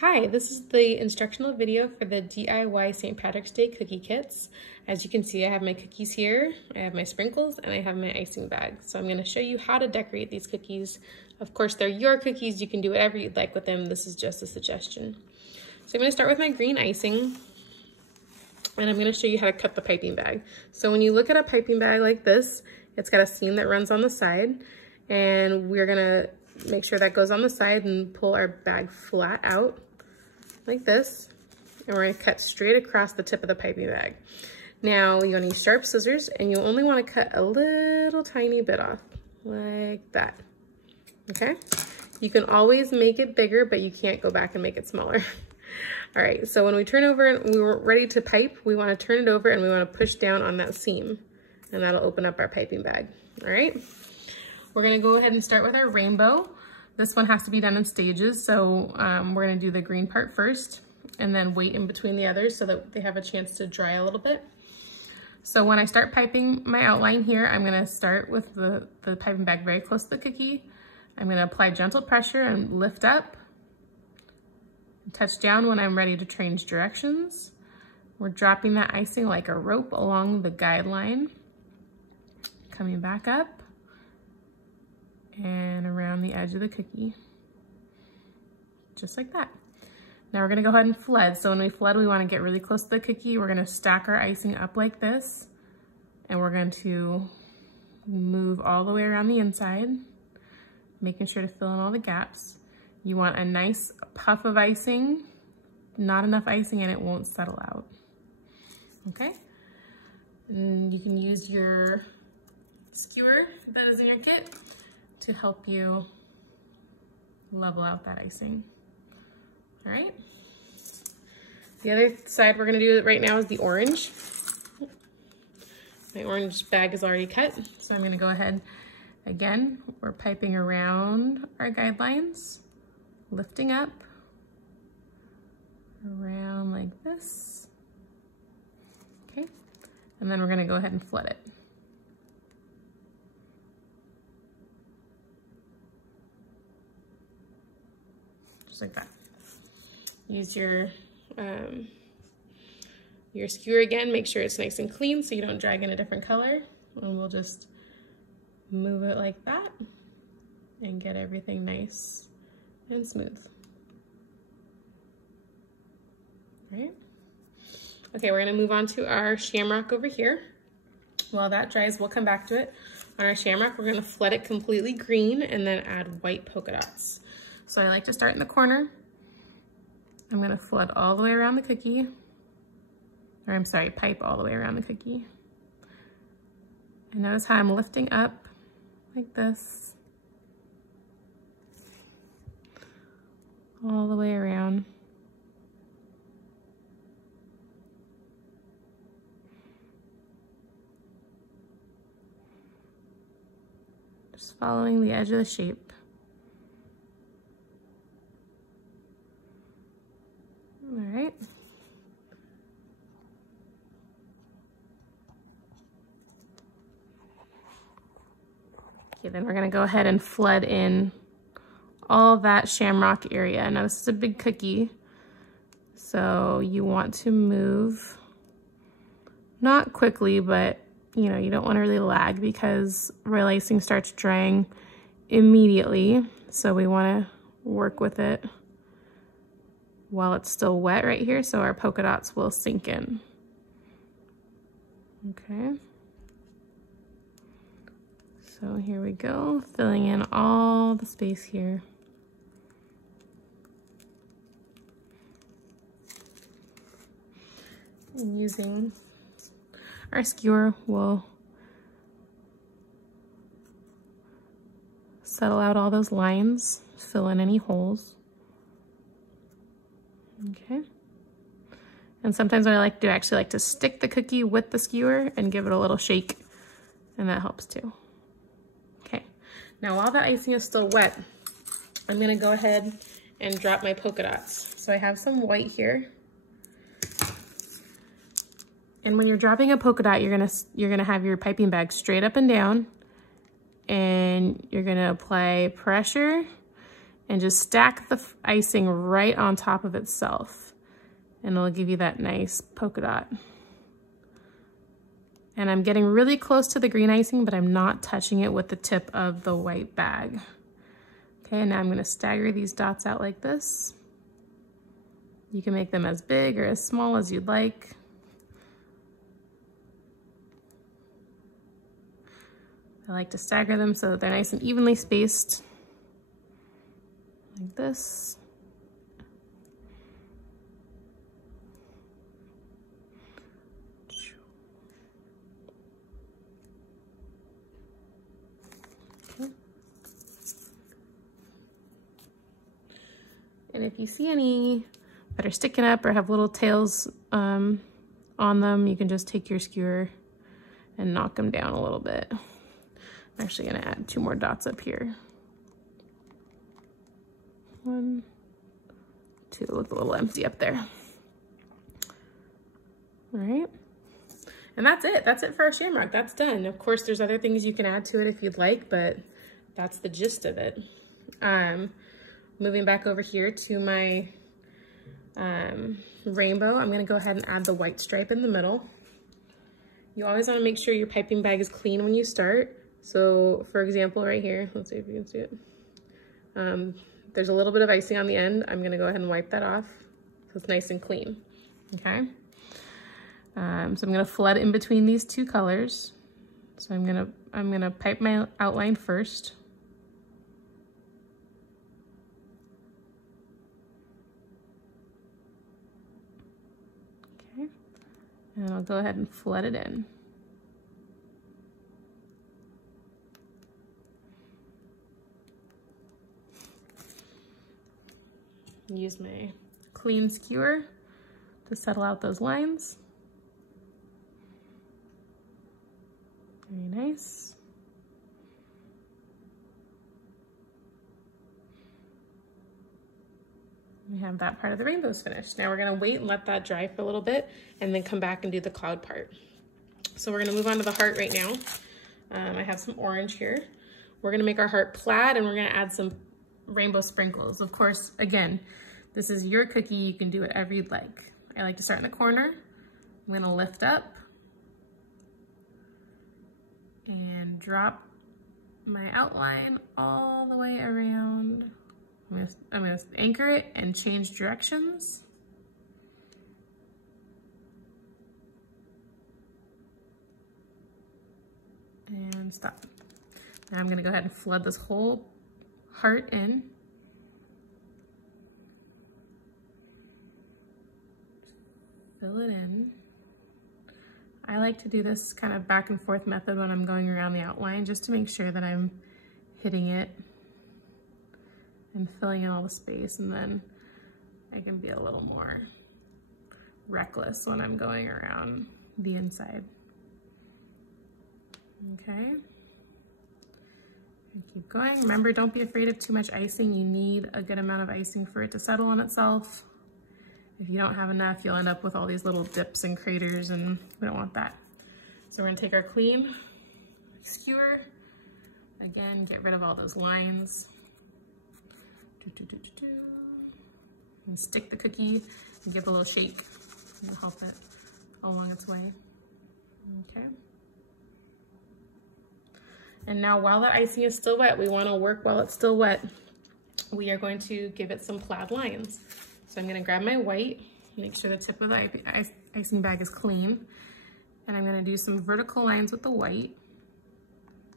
Hi, this is the instructional video for the DIY St. Patrick's Day cookie kits. As you can see, I have my cookies here, I have my sprinkles, and I have my icing bag. So I'm going to show you how to decorate these cookies. Of course, they're your cookies. You can do whatever you'd like with them. This is just a suggestion. So I'm going to start with my green icing, and I'm going to show you how to cut the piping bag. So when you look at a piping bag like this, it's got a seam that runs on the side, and we're going to make sure that goes on the side and pull our bag flat out like this, and we're going to cut straight across the tip of the piping bag. Now you're going to use sharp scissors, and you only want to cut a little tiny bit off like that. Okay, you can always make it bigger, but you can't go back and make it smaller. All right, so when we turn over and we're ready to pipe, we want to turn it over and we want to push down on that seam, and that'll open up our piping bag. All right, we're going to go ahead and start with our rainbow. This one has to be done in stages, so we're gonna do the green part first and then wait in between the others so that they have a chance to dry a little bit. So when I start piping my outline here, I'm gonna start with the piping bag very close to the cookie. I'm gonna apply gentle pressure and lift up, touch down when I'm ready to change directions. We're dropping that icing like a rope along the guideline, coming back up, and around the edge of the cookie, just like that. Now we're gonna go ahead and flood. So when we flood, we wanna get really close to the cookie. We're gonna stack our icing up like this, and we're going to move all the way around the inside, making sure to fill in all the gaps. You want a nice puff of icing, not enough icing and it won't settle out. Okay? And you can use your skewer that is in your kit to help you level out that icing. All right. The other side we're gonna do right now is the orange. My orange bag is already cut, so I'm gonna go ahead. Again, we're piping around our guidelines, lifting up, around like this. Okay, and then we're gonna go ahead and flood it. Like that. Use your skewer again, make sure it's nice and clean so you don't drag in a different color, and we'll just move it like that and get everything nice and smooth. All right. Okay, we're gonna move on to our shamrock over here. While that dries, we'll come back to it. On our shamrock, we're gonna flood it completely green and then add white polka dots. So I like to start in the corner. I'm gonna flood all the way around the cookie, or I'm sorry, pipe all the way around the cookie. And notice how I'm lifting up like this, all the way around. Just following the edge of the shape. All right. Okay, then we're gonna go ahead and flood in all that shamrock area. Now this is a big cookie, so you want to move, not quickly, but you know, you don't wanna really lag because real icing starts drying immediately. So we wanna work with it while it's still wet right here, so our polka dots will sink in. Okay. So here we go, filling in all the space here. And using our skewer, we'll settle out all those lines, fill in any holes. Okay, and sometimes what I like to do, I actually like to stick the cookie with the skewer and give it a little shake, and that helps too. Okay, now while the icing is still wet, I'm gonna go ahead and drop my polka dots. So I have some white here. And when you're dropping a polka dot, you're gonna have your piping bag straight up and down, and you're gonna apply pressure and just stack the icing right on top of itself. And it'll give you that nice polka dot. And I'm getting really close to the green icing, but I'm not touching it with the tip of the white bag. Okay, and now I'm gonna stagger these dots out like this. You can make them as big or as small as you'd like. I like to stagger them so that they're nice and evenly spaced, like this. And if you see any that are sticking up or have little tails on them, you can just take your skewer and knock them down a little bit. I'm actually gonna add 2 more dots up here. 1, 2, look a little empty up there. All right, and that's it for our shamrock. That's done. Of course, there's other things you can add to it if you'd like, but that's the gist of it. Moving back over here to my rainbow, I'm gonna go ahead and add the white stripe in the middle. You always wanna make sure your piping bag is clean when you start. So for example, right here, let's see if you can see it. There's a little bit of icing on the end. I'm gonna go ahead and wipe that off so it's nice and clean, okay? So I'm gonna flood in between these 2 colors. So I'm gonna pipe my outline first. Okay, and I'll go ahead and flood it in. Use my clean skewer to settle out those lines. Very nice. We have that part of the rainbows finished. Now we're gonna wait and let that dry for a little bit and then come back and do the cloud part. So we're gonna move on to the heart right now. I have some orange here. We're gonna make our heart plaid and we're gonna add some rainbow sprinkles. Of course, again, this is your cookie. You can do whatever you'd like. I like to start in the corner. I'm gonna lift up and drop my outline all the way around. I'm gonna anchor it and change directions. And stop. Now I'm gonna go ahead and flood this whole heart in. Fill it in. I like to do this kind of back and forth method when I'm going around the outline just to make sure that I'm hitting it and filling in all the space, and then I can be a little more reckless when I'm going around the inside. Okay. And keep going. Remember, don't be afraid of too much icing. You need a good amount of icing for it to settle on itself. If you don't have enough, you'll end up with all these little dips and craters, and we don't want that. So we're gonna take our clean skewer. Again, get rid of all those lines. And stick the cookie and give it a little shake. It'll help it along its way. Okay. And now while the icing is still wet, we wanna work while it's still wet. We are going to give it some plaid lines. So I'm gonna grab my white, make sure the tip of the icing bag is clean. And I'm gonna do some vertical lines with the white.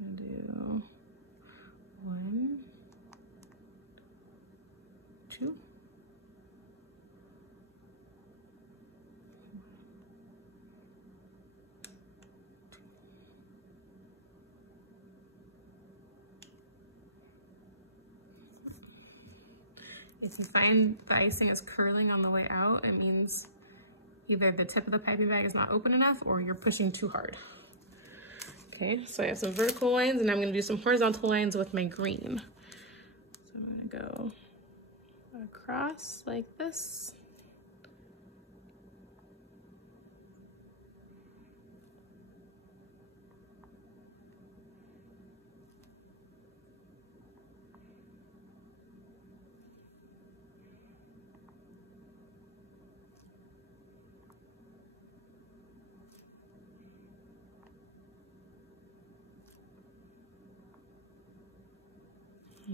I'm gonna do 1, 2. If you find the icing is curling on the way out, it means either the tip of the piping bag is not open enough or you're pushing too hard. Okay, so I have some vertical lines and I'm gonna do some horizontal lines with my green. So I'm gonna go across like this.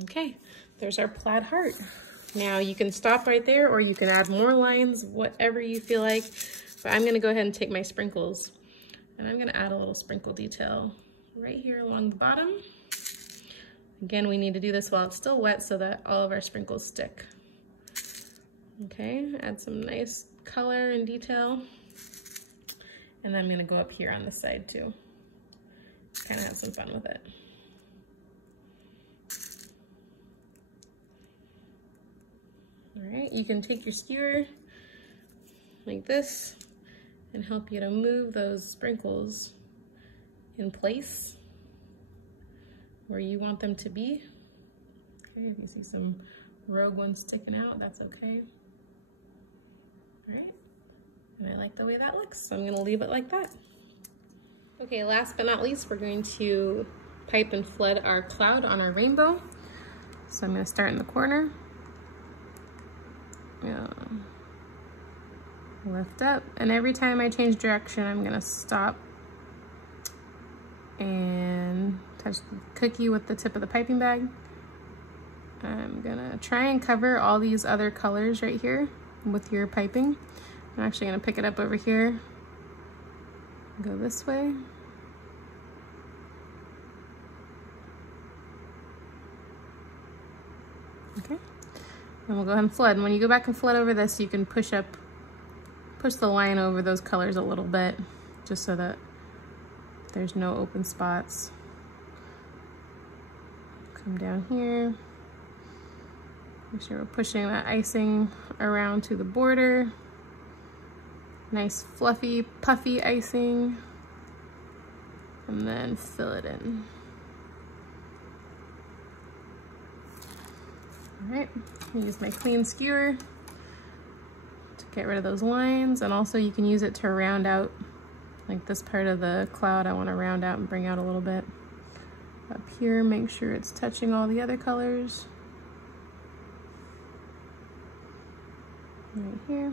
Okay, there's our plaid heart. Now you can stop right there or you can add more lines, whatever you feel like. But I'm gonna go ahead and take my sprinkles and I'm gonna add a little sprinkle detail right here along the bottom. Again, we need to do this while it's still wet so that all of our sprinkles stick. Okay, add some nice color and detail. And then I'm gonna go up here on the side too. Kind of have some fun with it. All right, you can take your skewer like this and help you to move those sprinkles in place where you want them to be. Okay, if you see some rogue ones sticking out, that's okay. All right, and I like the way that looks, so I'm gonna leave it like that. Okay, last but not least, we're going to pipe and flood our cloud on our rainbow. So I'm gonna start in the corner. Lift up, and every time I change direction, I'm gonna stop and touch the cookie with the tip of the piping bag. I'm gonna try and cover all these other colors right here with your piping. I'm actually gonna pick it up over here, go this way. Okay, and we'll go ahead and flood. And when you go back and flood over this, you can push the line over those colors a little bit, just so that there's no open spots. Come down here. Make sure we're pushing that icing around to the border. Nice fluffy, puffy icing. And then fill it in. All right, use my clean skewer to get rid of those lines, and also you can use it to round out, like this part of the cloud I want to round out and bring out a little bit. Up here, make sure it's touching all the other colors. Right here.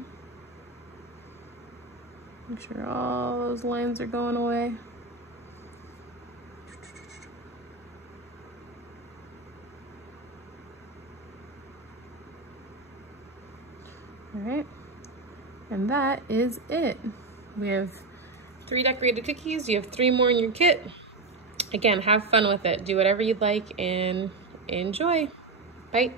Make sure all those lines are going away. All right, and that is it. We have 3 decorated cookies. You have 3 more in your kit. Again, have fun with it. Do whatever you'd like and enjoy. Bye.